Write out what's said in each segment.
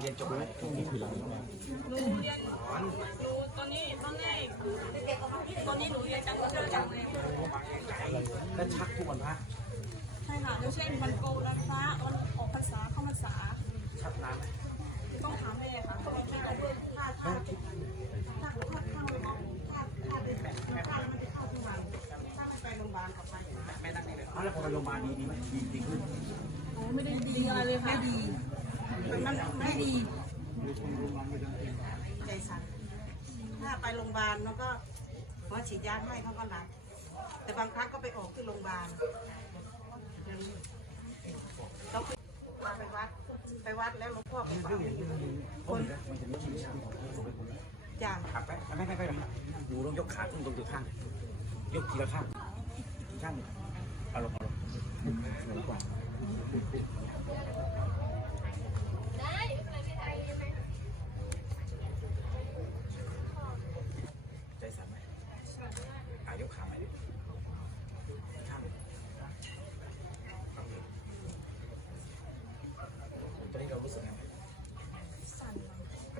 เรียนจบไหมหนูเรียนหนูตอนนี้ตอนแรกตอนนี้หนูเรียนการศึกษาจากแล้วชักทุกวันพระใช่ค่ะอย่างเช่นวันโกนวันพระวันออกพรรษาเข้าพรรษาชักนานไหมต้องถามแม่ค่ะเขาไม่คิดอะไรถ้าถ้าถ้าถ้าเข้าถ้าถ้าเดินแบบถ้าถ้ามันจะเข้าทุกวันถ้าไม่ไปโรงพยาบาลกับไปแม่นั่งนี่เลยเอาแล้วพอไปโรงพยาบาลดีดีไหมดีดีขึ้นโอ้ไม่ได้ดีอะไรเลยค่ะไม่ดี มันมันไม่ดีใจสั่นถ้าไปโรงพยาบาลมันก็หมอฉีดยาให้เขาก็รับแต่บางครั้งก็ไปออกที่โรงพยาบาลต้องพาไปวัดไปวัดแล้วหลวงพ่อก็ฝากให้อยู่คนมันจะมีชีวิตช่างของที่ผมเป็นคนจ้าขับไปไม่ไม่ไม่ไม่อยู่ลองยกขาขึ้นตรงตัวข้าง ยกทีละข้างข้างเอาลงเอาลงเหนือกว่าใจสั่นไหมอายกขาใหม่ดิข้างตอนนี้เรารู้สึกไง สั่น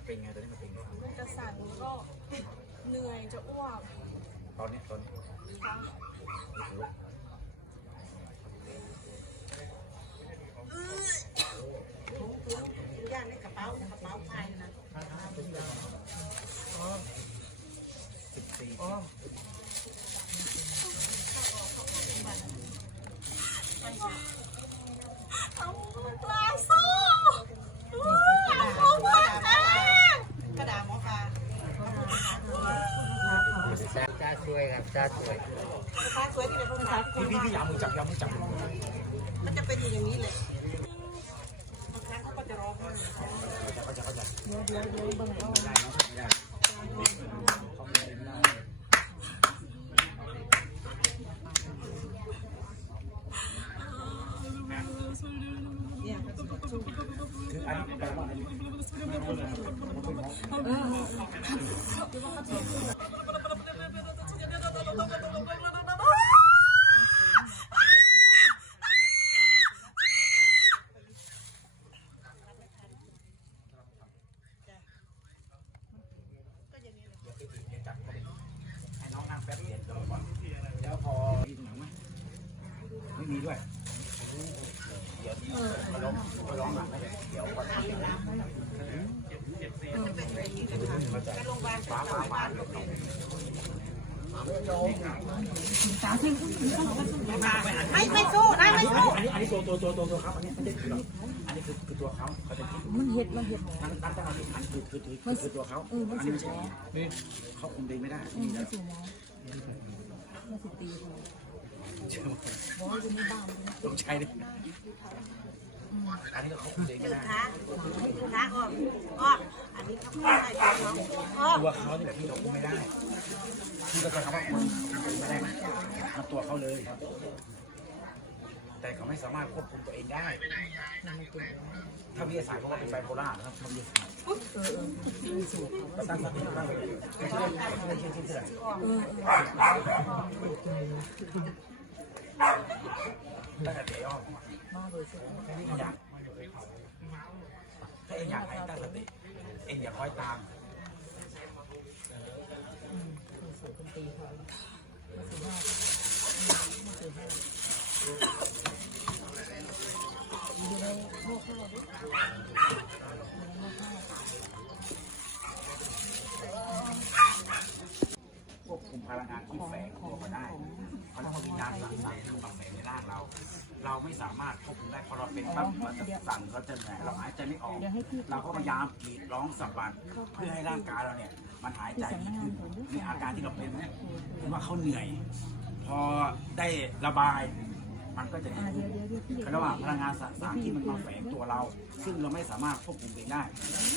เป็นไงตอนนี้มันเป็นไงมันจะสั่นก็เหนื่อยจะอ้วกตอนนี้ตอนนี้ค่ะถุงถุงย่างในกระเป๋าในกระเป๋าพายนะสิบสี่เอาปลาส้มเอาปลาจ้าก ระดาษหมอปลา จ้า ช่วยครับจ้าสวยภาสวยที่เป็นภาษาพี่พี่พี่อยามือจับอยามือจับมันจะเป็นอย่างนี้เลยบางครั้งเขาก็จะร้องไห้เขาใจเขาจเดี๋ยวเดี๋ยวเดี๋ยวบังเอาไม่ได้นะไม่ได้คืออันนี้แปลว่าอะไร ก็อย่างนี้เลย เดี๋ยวจับเขาดิให้น้องนั่ง แป๊บเดียวก่อนแล้วพอมีตรงไหมไม่มีด้วยเดี๋ยวมาลองมาลองหลังเลยเดี๋ยวก่อนมันจะเป็นอย่างนี้เลยค่ะไปโรงพยาบาลฟ้าฟ้าฟ้าไม่ไม่สู้นะไม่สู้อันนี้อันนี้ตัวตัวตัวตัวตัวเขาอันนี้ไม่ใช่คืออันนี้คือคือตัวเขาเขาจะมันเห็ดมันเห็ดตั้งตั้งตั้งอันนี้คือคือคือคือตัวเขาอันนี้ไม่ใช่นี่เขาคุมเองไม่ได้ นี่แล้วต้องใช้ดิอันนี้เขาคุมเองไม่คือได้ขาคือขาออกออกอันนี้เขาไม่ได้ตัวน้ออกตัวเขาเนี่ยที่เราคุมไม่ได้พี่ก็จะคำว่าคนไม่ได้มาตัวเขาเลย แต่เขาไม่สามารถควบคุมตัวเองได้ถ้าวิทยาศาสตร์เขาก็เป็นไบโพล่านะครับถ้าวิทยาศาสตร์ก็ตั้งสติตั้งสติไม่ใช่ไม่ใช่ที่เสื่อตั้งแต่เดี๋ยวอยากถ้าเองอยากให้ตั้งสติเองอย่าคอยตาม ควบคุมพลังงานที่แฝงตัวมาได้เพราะเรามีการสั่งสั่งทางบางแฝงในร่างเรา เราไม่สามารถควบคุมได้เพราะเราเป็นปั๊บมันจะสั่งเราจะเหนื่อยเราหายใจไม่ออก เราก็พยายามกรีดร้องสับบันเพื่อให้ร่างกายเราเนี่ย มันหายใจดีขึ้นมีอาการที่เราเป็นเนี่ยคือว่าเขาเหนื่อย พอได้ระบาย มันก็จะดีขึ้นคือระหว่างพลังงานสสารที่มันมาแฝงตัวเรา ซึ่งเราไม่สามารถควบคุมเองได้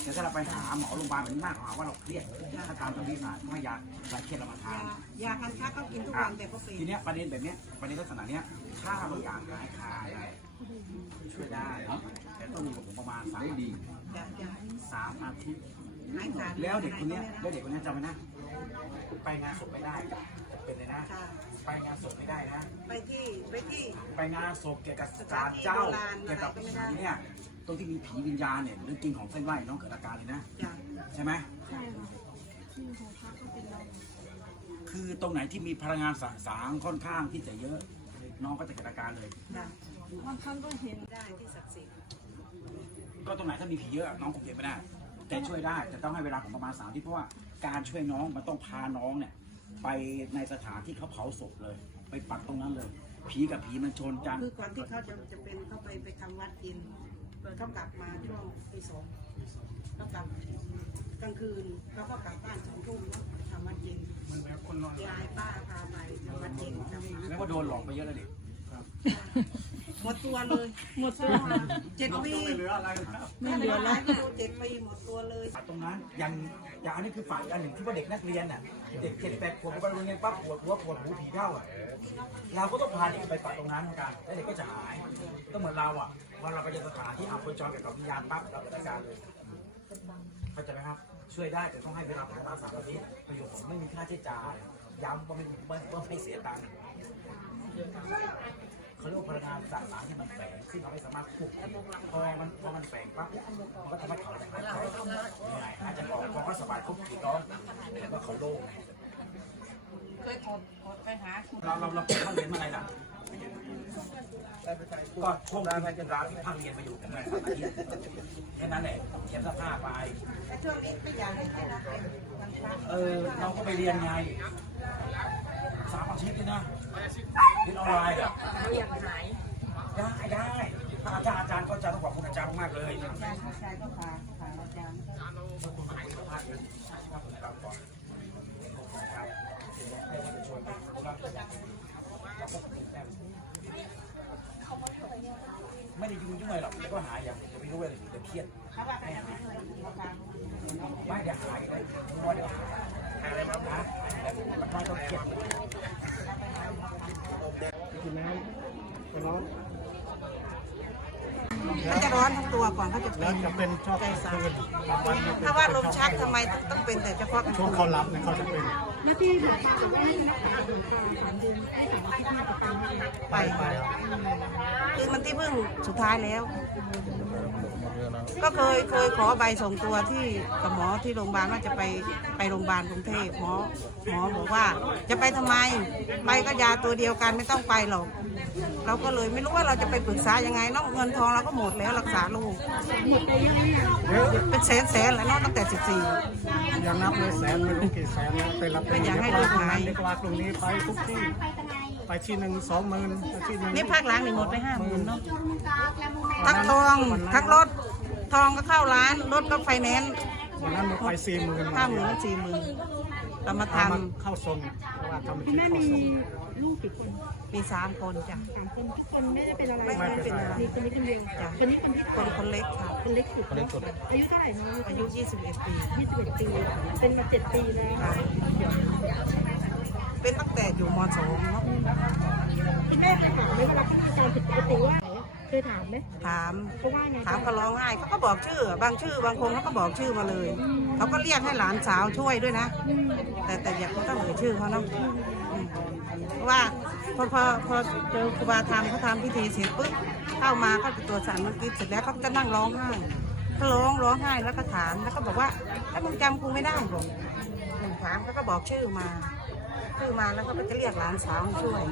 แต่ถ้าเราไปหาหมอโรงพยาบาลมันมากกว่าว่าเราเครียดถ้าตามทางวิทยาศาสตร์ให้ยาคลายเครียดเรามาทานยาคันชักก็กินทุกวันแต่ก็เป็นทีเนี้ยประเด็นแบบเนี้ยประเด็นลักษณะเนี้ยถ้าบางอย่างหายคายช่วยได้แต่ต้องมีผมประมาณสามดีจะจะสามอาทิตย์หายขาดแล้วเด็กคนเนี้ยแล้วเด็กคนเนี้ยจำไว้นะ ไปงานศพไม่ได้จะ เป็นเลยนะ ค่ะ ไปงานศพไม่ได้นะ ไปที่ไปที่ ไปงานศพเกี่ยวกับการเจ้าเกี่ยวกับผีเนี่ยตรงที่มีผีวิญญาณเนี่ยหรือกินของเส้นไหว้น้องเกิดอาการเลยนะ จ้ะใช่ไหม ใช่ค่ะที่หัวพักก็เป็นเราคือตรงไหนที่มีพลังงานสสางค่อนข้างที่จะเยอะ น้องก็จะเกิดอาการเลย จ้ะบางครั้งก็เห็น ได้ที่ศักดิ์สิทธิ์ก็ตรงไหนถ้ามีผีเยอะน้องคงเก็บไม่ได้ แต่ช่วยได้แต่ต้องให้เวลาของประมาณสามที่เพราะว่าการช่วยน้องมันต้องพาน้องเนี่ย ไปในสถานที่เขาเผาศพเลย ไปปักตรงนั้นเลย ผีกับผีมันชนกันคือก่อนที่เขาจะจะเป็นเขาไปไปทำวัดกินเขากลับมาช่วงตีสองเขากลับกลางคืนเขาก็กลับบ้านสองทุ่มเนาะทำวัดกินยายป้าพาไปทำวัดกินกลับมาแล้วก็โดนหลอกไปเยอะแล้วดิ หมดตัวเลย หมดตัวเจ็ดปีไม่เหลืออะไรไม่เหลือแล้วเจ็ดปีหมดตัวเลยตรงนั้นยังอย่างอันนี้คือฝ่ายอันหนึ่งที่ว่าเด็กนักเรียนน่ะเด็กเจ็ดแปดขวบไปโรงเรียนปั๊บปวดหัวปวดหูผีเข้าอะเราก็ต้องพาเด็กไปปักตรงนั้นเหมือนกันแล้วเด็กก็จะหายก็เหมือนเราอะพอเราไปยังสถานที่อาคนจรเกี่ยวกับวิญญาณปั๊บเราจะได้การเลยเข้าใจไหมครับ ช่วยได้แต่ต้องให้เวลาประมาณสามอาทิตย์ประโยชน์ผมไม่มีค่าใช้จ่ายย้ำว่าไม่ไม่ว่าไม่เสียตังค์ เขาเรียกว่าพลังงานสะสางที่มันแฝงซึ่งเราไม่สามารถควบคุมพอมันพอมันแฝงปั๊บมันก็ทำให้เขาเนี่ยหายใจเหนื่อยอาจจะบอกพอเขาสบายปุ๊บขี่ร้องแต่ว่าเขาโล่งไงเคยขอขอไปหาเราเราเราเปิดห้องเรียนเมื่อไหร่ล่ะก็ช่วงที่เป็นร้านที่พังเรียนมาอยู่กันเลยอาทิตย์แค่นั้นแหละเก็บเสื้อผ้าไปช่วงนี้ไม่อยากให้ใครรับเป็นะเออเราก็ไปเรียนไงสามอาทิตย์เลยนะ เรียนออนไลน์เรียกหายได้ได้ถ้าอาจารย์อาจารย์ก็จะต้องขอบคุณอาจารย์มากเลยอาจารย์ผู้ชายก็พาพาอาจารย์ถ้าคุณหายสัมภาษณ์กันถ้าผมกลับก่อนครับให้ท่านไปช่วยกันครับแล้วก็ตื่นเต้นไม่ได้ยุ่งยุ่งอะไรหรอกก็หายอย่างจะไม่รู้อะไรอยู่แต่เครียดเขาว่ไปหาเพื่อนเขาพาไม่เดี๋ยวหายเลยมัวเดี๋ยวหายอะไรบ้างนะแต่มันต้องเครียด กินน้ำจะร้อนมันจะร้อนทั้งตัวก่อนเขาจะแล้วจะเป็นชอบใจสั่นถ้าว่าลมชักทำไมต้องเป็นแต่เฉพาะกลางช่วงเขานรับเนี่ยเขาจะเป็นนาทีแบบไปไปคือมันที่พึ่งสุดท้ายแล้ว ก็เคยเคยขอใบส่งตัวที่กับหมอที่โรงพยาบาลว่าจะไปไปโรงพยาบาลกรุงเทพหมอหมอบอกว่าจะไปทำไมไปก็ยาตัวเดียวกันไม่ต้องไปหรอก เราก็เลยไม่รู้ว่าเราจะไปปรึกษายังไงเนาะเงินทองเราก็หมดแล้วรักษาลูกหมดไปเยอะเนี่ยเยอะเป็นแสนแสนแล้วเนาะตั้งแต่สิบสี่ยังนับเลยแสนไม่รู้กี่แสนแล้วไปรับไม่อยากให้ลูกหายเด็กว่าตรงนี้ไปทุกที่ไปที่หนึ่งสองหมื่นไปที่หนึ่งนี่ภาคหลังนี่หมดไปห้าหมื่นเนาะทั้งทองทั้งรถ ทองก็เข้าร้าน รถก็ไฟแนนซ์วันนั้นหมดไปสี่หมื่นห้าหมื่นสี่หมื่นเรามาทมันเข้าทรงเพราะว่าทำคุณที่แม่เข้ามีทรงลูกกี่คนำมีสามคนจ้ะสามคนทุกคนไม่ได้เป็นอะไรไม่ไม่เป็นอะไรมีคนนี้คนเดียวคนนี้คนที่คนคนเล็กค่ะคนเล็กสุดเนอะอายุเท่าไหร่น้องอายุ21ปียี่สิบเอ็ดปีเป็นมาเจ็ดปีแล้วค่ะเป็นตั้งแต่อยู่ม .2 เนาะคุณแม่เคยถามไหมเวลาเขามีการผิดปกติว่า เคยถามไหมถาม เขาว่าไงถามก็ร้องไห้เขาก็บอกชื่อ บางชื่อบางคนเขาก็บอกชื่อมาเลยเขาก็เรียกให้หลานสาวช่วยด้วยนะ อืมแต่แต่อย่าไม่ต้องเอ่ยชื่อเขาเนาะอืมเพราะว่าพอพอพอเจอครูบาทำเขาทำพิธีเสร็จปุ๊บเข้ามาก็จะตัวจสารมันกินเสร็จแล้วเขาก็จะนั่งร้องไห้เขาร้องร้องไห้แล้วก็ถามแล้วก็บอกว่าถ้ามึงจำกูไม่ได้บอกหนึ่งถามเขาก็บอกชื่อมา ชื่อมาแล้วก็จะเรียกหลานสาวให้ช่วย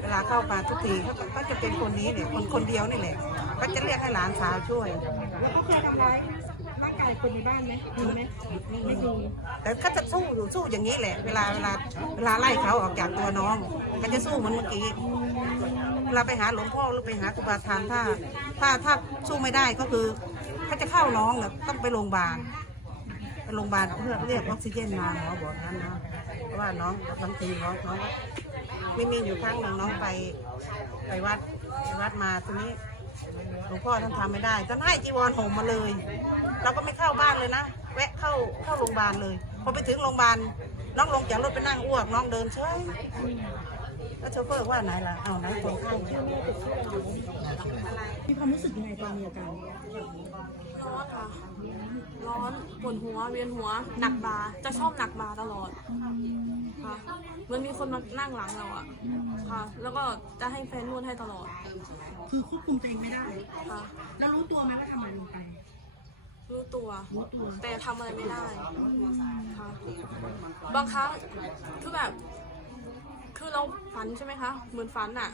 เวลาเข้ามาทุกทีเขาก็ก็จะเป็นคนนี้เนี่ยคนคนเดียวนี่แหละ ก็จะเรียกให้หลานสาวช่วย แล้วเขาเคยทำร้ายร่างกายคนในบ้านไหมมีไหมไม่มีแต่ก็จะสู้อยู่สู้อย่างนี้แหละ เวลาเวลาเวลาไล่เขาออกจากตัวน้อง ก็จะสู้เหมือนเมื่อกี้เวลาไปหาหลวงพ่อหรือไปหาครูบาอาจารย์ถ้า ถ้าถ้าสู้ไม่ได้ก็คือเขาจะเข้าน้องเนี่ยต้องไปโรงพยาบาลไป โรงพยาบาลเพื่อเรียกออกซิเจนมาหมอบอกนั้นนะเพราะว่าน้องบางทีน้องน้องไม่มีอยู่ครั้งหนึ่งน้องไป ไปวัดไปวัดมาทีนี้หลวงพ่อท่านทำไม่ได้ท่านให้จีวรห่มมาเลย เราก็ไม่เข้าบ้านเลยนะแวะเข้าเข้าโรงพยาบาลเลย พอไปถึงโรงพยาบาลน้องลงจากรถไปนั่งอ้วก น้องเดินเฉย แล้วโชเฟอร์ว่าไหนล่ะเอาไหนคนไข้มีความรู้สึกยังไงตอนมีอาการร้อนค่ะ ร้อนปวดหัว เวียนหัว หนักบาจะชอบหนักบาตลอด ค่ะเหมือนมีคนมานั่งหลังเราอะค่ะ แล้วก็จะให้แฟนนวดให้ตลอด คือควบคุมตัวเองไม่ได้ ค่ะ แล้วรู้ตัวไหมว่าทำอะไรลงไปรู้ตัวรู้ตัวแต่ทำอะไรไม่ได้ ค่ะ บางครั้งคือแบบ คือเราฝันใช่ไหมคะ เหมือนฝันอะ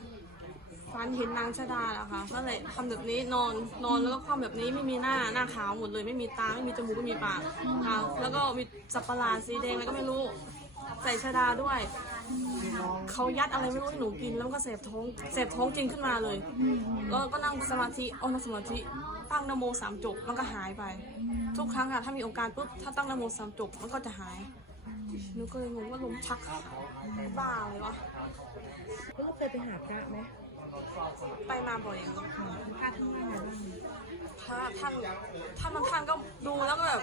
ฝันเห็นนางชะดาอะค่ะก็เลยทำแบบนี้นอนนอนแล้วก็คว่ำแบบนี้ไม่มีหน้าหน้าขาวหมดเลย ไม่มีตาไม่มีจมูกไม่มีปากค่ะแล้วก็มีสับประหลาดสีแดงแล้วก็ไม่รู้ ใส่ชะดาด้วยเขายัดอะไรไม่รู้ให้หนูกินแล้วก็เสพท้องเสพท้องจริงขึ้นมาเลยแล้วก็นั่งสมาธิเอานั่งสมาธิตั้งนโมสามจบมันก็หายไป ทุกครั้งอะถ้ามีองค์การปุ๊บถ้าตั้งนโมสามจบมันก็จะหาย หนูก็เลยงงว่าลมชักบ้าเลยวะแล้วเคยไปหาพระไหมไปมาบ่อยอะพระท่านว่าไงบ้างพระท่านท่านบางท่านก็ดูแล้วก็แบบ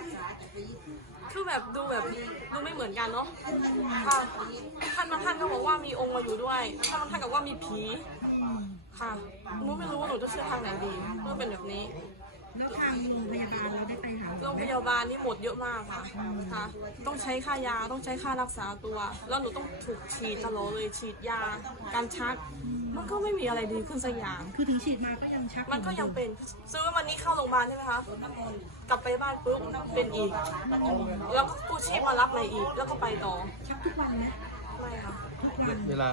คือแบบดูแบบดูไม่เหมือนกันเนาะค่ะท่านบางท่านก็บอกว่ามีองค์มาอยู่ด้วยท่านบางท่านก็ว่ามีผีค่ะหนูไม่รู้ว่าหนูจะเชื่อทางไหนดีเมื่อเป็นแบบนี้ แล้วทางโรงพยาบาลเราได้ไปหาหมโรองไหพมยาบาลนี่หมดเยอะมากค่ะค่ะ ต้องใช้ค่ายาต้องใช้ค่ารักษาตัว แล้วหนูต้องถูกฉีดตลอดเลยฉีดยา การชัก มันก็ไม่มีอะไรดีขึ้นสักอย่าง คือถึงฉีดมาก็ยังชักมันก็ยังเป็น ซื้อวันนี้เข้าโรงพยาบาลใช่ไหมคะ กลับไปบ้านปุ๊บเป็นอีก แล้วก็กู้ชีพมารับในอีก แล้วก็ไปต่อชักทุกวันไหมไม่ค่ะ ทุกวัน เวลา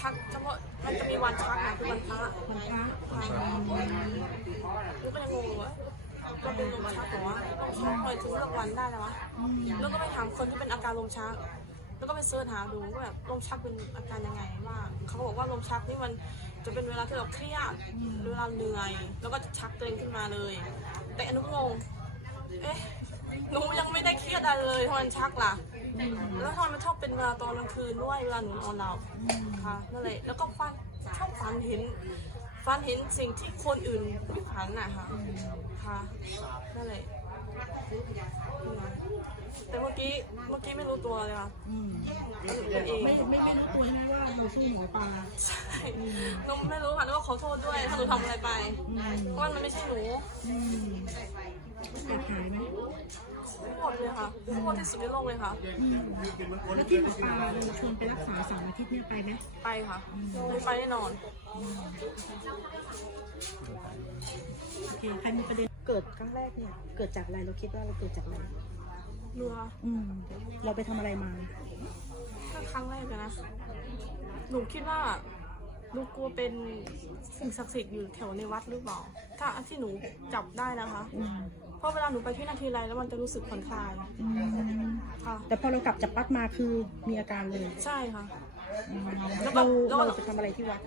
ชักเฉพาะมันจะมีวันชักอะคือวันพระวันพระหนูก็ยังงงอยู่ว่าเราเป็นลมชักหรอวะลมชักหน่อยถึงเลือกวันได้แล้ววะแล้วก็ไปถามคนที่เป็นอาการลมชัก แล้วก็ไปเสิร์ชหาดูว่าแบบลมชักเป็นอาการยังไงบ้าเขาก็บอกว่าลมชักนี่มันจะเป็นเวลาที่เราเครียดเวลาเหนื่อย แล้วก็จะชักตัวเองขึ้นมาเลย แต่อนุกงงเอ๊ะหนูยังไม่ได้เครียดอะไรเลยทำไมมันชักล่ะ แล้วทำไมมันชอบเป็นเวลาตอนกลางคืนด้วยเวลาหนูนอนหลับค่ะนั่นแหละแล้วก็ฟันชอบฝันเห็นฝันเห็นสิ่งที่คนอื่นไม่ฝันน่ะค่ะค่ะนั่นแหละแต่เมื่อกี้เมื่อกี้ไม่รู้ตัวเลยค่ะอืมเป็นเองไม่ไม่ไม่รู้ตัวใช่ไหมว่าเราสู้หมูปลาใช่หนูไม่รู้ค่ะนึกว่าขอโทษด้วยถ้าหนูทำอะไรไปเพราะว่ามันไม่ใช่หนู อืมแอบหายไหม โคตรเลยค่ะ โคตรที่สุดในโลกเลยค่ะอืมแล้วที่หมอปลาเราชวนไปรักษาสองอาทิตย์เนี่ยไปไหมไปค่ะไม่ไปแน่นอน โอเคใครมีประเด็นเกิดครั้งแรกเนี่ย เกิดจากอะไรเราคิดว่าเราเกิดจากอะไรเรืออืมเราไปทำอะไรมา ถ้าครั้งแรกเลยนะ หนูคิดว่า หนูกลัวเป็นสิ่งศักดิ์สิทธิ์อยู่แถวในวัดหรือเปล่า ถ้าที่หนูจับได้นะคะ อืมเพราะเวลาหนูไปที่นาทีไรแล้วมันจะรู้สึกผ่อนคลายอืมค่ะ แต่พอเรากลับจากวัดมาคือมีอาการเลยใช่ค่ะอืมแล้วก็เราแล้วก็ เราไปทำอะไรที่วัด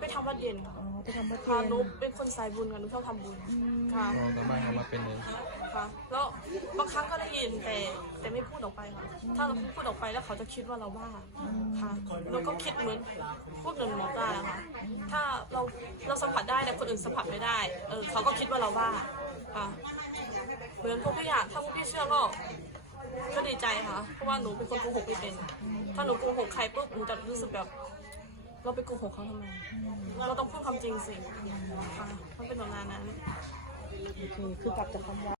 ไปทำวัดเย็นค่ะอ๋อไปทำวัดค่ะเย็นหนูเป็นคนสายบุญค่ะหนูชอบทำบุญ ค่ะมองกันบ้างเอามาเป็นเลยค่ะ แล้วบางครั้งก็ได้ยินแต่แต่ไม่พูดออกไปค่ะ ถ้าเราพูดออกไปแล้วเขาจะคิดว่าเราบ้าค่ะ เราก็คิดเหมือนพูดเหมือนหมอปลาอะค่ะ ถ้าเราเราสัมผัสได้แต่คนอื่นสัมผัสไม่ได้ เออเขาก็คิดว่าเราบ้าค่ะ เหมือนพวกพี่อะถ้าพวกพี่เชื่อก็ก็ดีใจค่ะ เพราะว่าหนูเป็นคนโกหกไม่เป็น ถ้าหนูโกหกใครปุ๊บหนูจะรู้สึกแบบ เราไปโกหกเขาทำไม เราต้องพูดความจริงสิค่ะมันเป็นแบบนั้นโอเคคือ กลับจากทำว่า